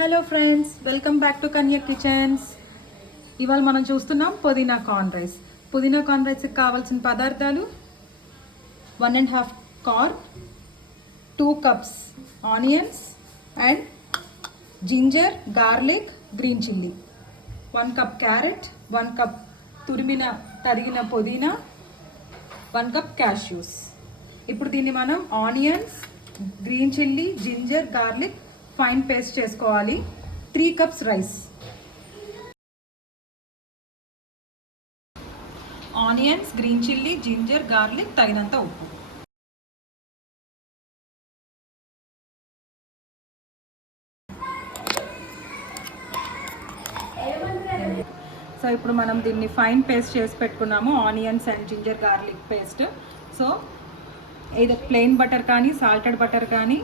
Hello friends, welcome back to Kanya kitchens. ఇవాళ మనం చూస్తున్నాం పుదీనా కార్న్ రైస్. పుదీనా కార్న్ రైస్కి కావాల్సిన పదార్థాలు 1.5 corn, 2 cups onions and ginger, garlic, green chilli, 1 cup carrot, 1 cup తరిగిన పుదీనా, 1 cup క్యాష్యూస్. ఇప్పుడు దీన్ని మనం onions, green chilli, ginger, garlic fine paste చేసుకోవాలి. 3 cups rice. Onions, green chilli, ginger, garlic, తగినంత ఉప్పు. సో ఇప్పుడు మనం దీన్ని ఫైన్ పేస్ట్ చేసి పెట్టుకున్నాము, onions and ginger garlic paste. So ఇది ప్లెయిన్ బటర్ కానీ, సాల్టెడ్ బటర్ కానీ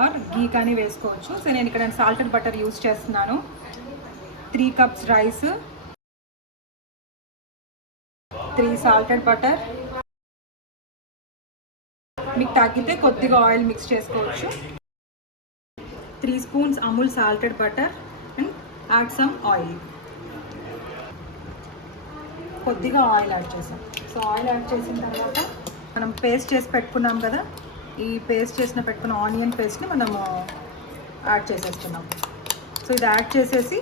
ఆర్ గీ కానీ వేసుకోవచ్చు. సో నేను ఇక్కడ సాల్టెడ్ బటర్ యూస్ చేస్తున్నాను. 3 cups రైస్, 3 సాల్టెడ్ బటర్. మీకు తగ్గితే కొద్దిగా ఆయిల్ మిక్స్ చేసుకోవచ్చు. 3 spoons Amul salted butter and add some oil. కొద్దిగా ఆయిల్ యాడ్ చేసాం. సో ఆయిల్ యాడ్ చేసిన తర్వాత మనం పేస్ట్ చేసి పెట్టుకున్నాం కదా, ఈ పేస్ట్ పెట్టుకున్న ఆనియన్ పేస్ట్ని మనము యాడ్ చేసేస్తున్నాం. సో ఇది యాడ్ చేసేసి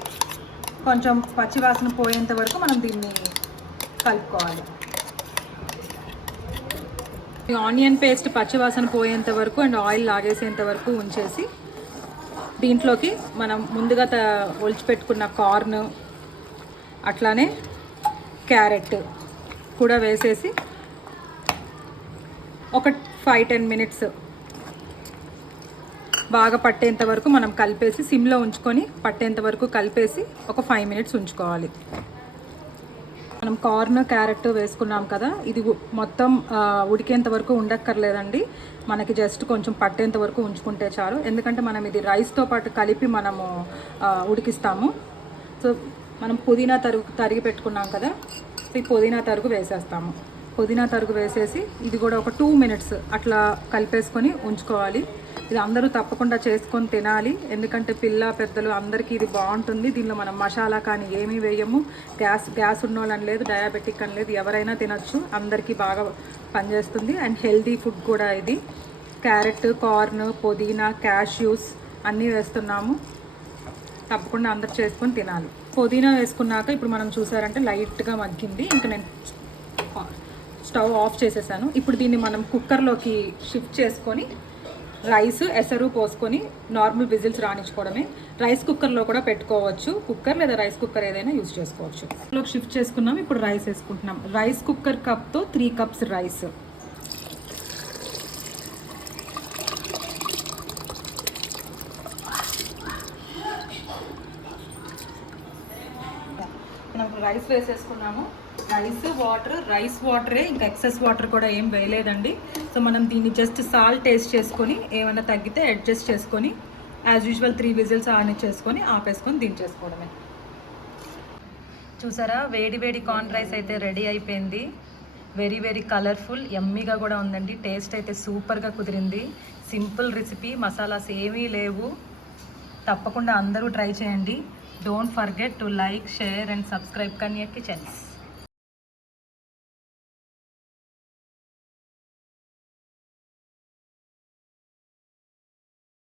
కొంచెం పచ్చివాసన పోయేంత వరకు మనం దీన్ని కలుపుకోవాలి. ఈ ఆనియన్ పేస్ట్ పచ్చివాసన పోయేంత వరకు అండ్ ఆయిల్ లాగేసేంత వరకు ఉంచేసి దీంట్లోకి మనం ముందుగా ఒలిచిపెట్టుకున్న కార్న్ అట్లానే క్యారెట్ కూడా వేసేసి ఒక 5-10 minutes బాగా పట్టేంత వరకు మనం కలిపేసి సిమ్లో ఉంచుకొని పట్టేంత వరకు కలిపేసి ఒక 5 minutes ఉంచుకోవాలి. మనం కార్న్, క్యారెట్ వేసుకున్నాం కదా, ఇది మొత్తం ఉడికేంత వరకు ఉండక్కర్లేదండి. మనకి జస్ట్ కొంచెం పట్టేంత వరకు ఉంచుకుంటే చాలు. ఎందుకంటే మనం ఇది రైస్తో పాటు కలిపి మనము ఉడికిస్తాము. సో మనం పుదీనా తరిగి పెట్టుకున్నాం కదా, సో ఈ పుదీనా తరుగు వేసేస్తాము. పుదీనా తరుగు వేసేసి ఇది కూడా ఒక 2 minutes అట్లా కలిపేసుకొని ఉంచుకోవాలి. ఇది అందరూ తప్పకుండా చేసుకొని తినాలి, ఎందుకంటే పిల్ల పెద్దలు అందరికీ ఇది బాగుంటుంది. దీనిలో మనం మసాలా కానీ ఏమీ వేయము. గ్యాస్ ఉన్నోళ్ళని లేదు, డయాబెటిక్ అని లేదు, ఎవరైనా తినచ్చు. అందరికీ బాగా పనిచేస్తుంది అండ్ హెల్దీ ఫుడ్ కూడా ఇది. క్యారెట్, కార్న్, పుదీనా, క్యాష్యూస్ అన్నీ వేస్తున్నాము. తప్పకుండా అందరు చేసుకొని తినాలి. పుదీనా వేసుకున్నాక ఇప్పుడు మనం చూసారంటే లైట్గా మగ్గింది. ఇంకా నేను స్టవ్ ఆఫ్ చేసేసాను. ఇప్పుడు దీన్ని మనం కుక్కర్లోకి షిఫ్ట్ చేసుకొని రైస్ ఎసరు పోసుకొని నార్మల్ విజిల్స్ రానిచ్చుకోవడమే. రైస్ కుక్కర్లో కూడా పెట్టుకోవచ్చు. కుక్కర్ లేదా రైస్ కుక్కర్ ఏదైనా యూజ్ చేసుకోవచ్చు. కుక్కర్లోకి షిఫ్ట్ చేసుకున్నాం. ఇప్పుడు రైస్ వేసుకుంటున్నాం. రైస్ కుక్కర్ కప్తో 3 cups రైస్. మనం రైస్ వేసేసుకున్నాము. రైస్ వాటరే, ఇంకా ఎక్సెస్ వాటర్ కూడా ఏం వేయలేదండి. సో మనం దీన్ని జస్ట్ సాల్ట్ టేస్ట్ చేసుకొని ఏమైనా తగ్గితే అడ్జస్ట్ చేసుకొని యాజ్ యూజువల్ 3 విజిల్స్ చేసుకొని ఆపేసుకొని దించేసుకోవడమే. చూసారా, వేడి వేడి కార్న్ రైస్ అయితే రెడీ అయిపోయింది. వెరీ వెరీ కలర్ఫుల్, యమ్మీగా కూడా ఉందండి. టేస్ట్ అయితే సూపర్గా కుదిరింది. సింపుల్ రెసిపీ, మసాలాస్ ఏమీ లేవు. తప్పకుండా అందరూ ట్రై చేయండి. Don't forget to like, share and subscribe Kanya kitchens.